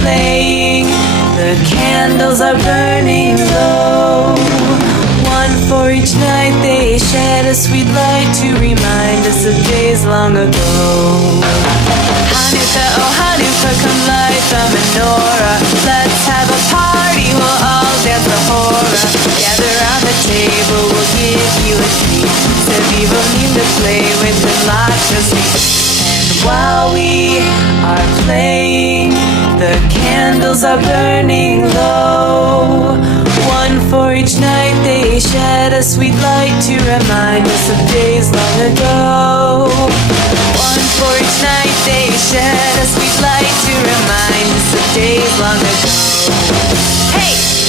playing, the candles are burning low. One for each night they shed a sweet light to remind us of days long ago. Hanukkah, oh Hanukkah, come light the menorah. Let's have a party, we'll all dance the hora. Gather round the table, we'll give you a treat. Sevivo need to play with and lots of sweets. And while we are playing, the candles are burning low. One for each night they shed a sweet light to remind us of days long ago. One for each night they shed a sweet light to remind us of days long ago. Hey!